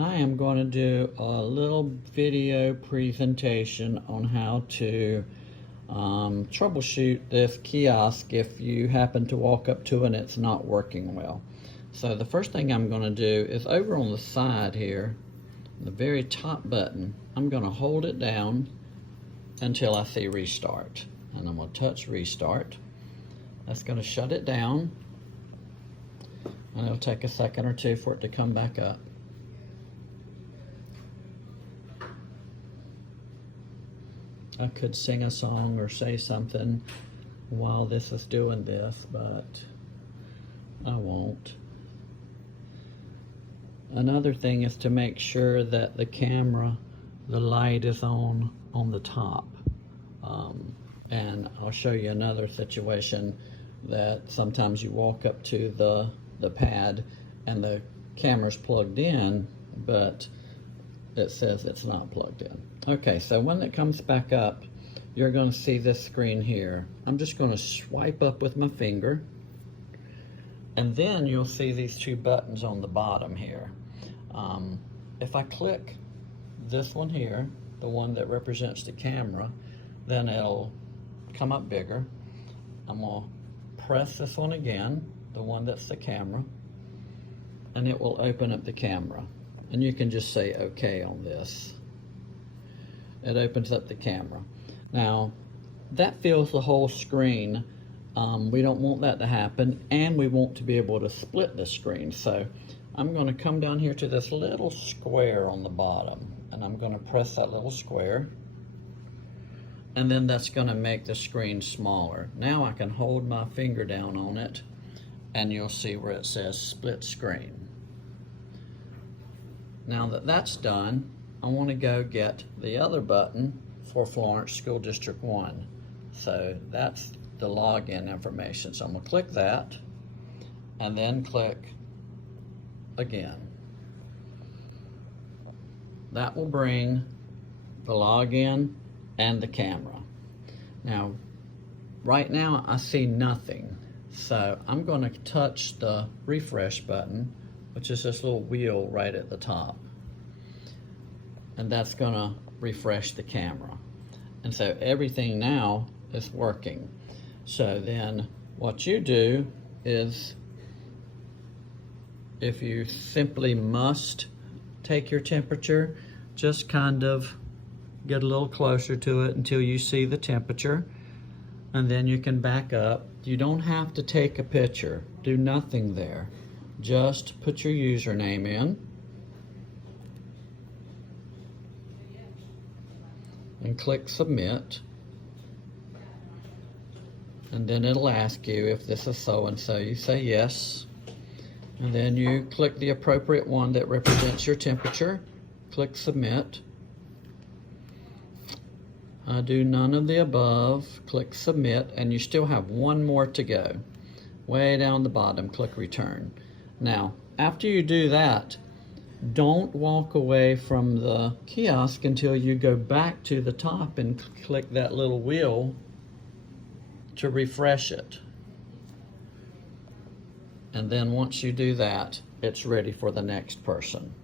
I am going to do a little video presentation on how to troubleshoot this kiosk if you happen to walk up to it and it's not working well. So the first thing I'm going to do is over on the side here, the very top button, I'm going to hold it down until I see restart. And I'm going to touch restart. That's going to shut it down. And it'll take a second or two for it to come back up. I could sing a song or say something while this is doing this, but I won't. Another thing is to make sure that the camera, the light is on the top. And I'll show you another situation that sometimes you walk up to the pad and the camera's plugged in, but it says it's not plugged in. Okay, so when it comes back up, you're going to see this screen here. I'm just going to swipe up with my finger, and then you'll see these two buttons on the bottom here. If I click this one here, the one that represents the camera, then it'll come up bigger. I'm going to press this one again, the one that's the camera, and it will open up the camera. And you can just say OK on this. It opens up the camera. Now, that fills the whole screen. We don't want that to happen, and we want to be able to split the screen. So I'm going to come down here to this little square on the bottom, and I'm going to press that little square, and then that's going to make the screen smaller. Now I can hold my finger down on it, and you'll see where it says split screen. Now that that's done, I want to go get the other button for Florence School District 1. So that's the login information. So I'm going to click that and then click again. That will bring the login and the camera. Now, right now I see nothing. So I'm going to touch the refresh button, which is this little wheel right at the top. And that's going to refresh the camera. And so everything now is working. So then what you do is, if you simply must take your temperature, just kind of get a little closer to it until you see the temperature, and then you can back up. You don't have to take a picture. Do nothing there. Just put your username in and click submit, and then it'll ask you if this is so-and-so. You say yes, and then you click the appropriate one that represents your temperature. Click submit. I do none of the above. Click submit, and you still have one more to go. Way down the bottom, click return. Now, after you do that, don't walk away from the kiosk until you go back to the top and click that little wheel to refresh it. And then once you do that, it's ready for the next person.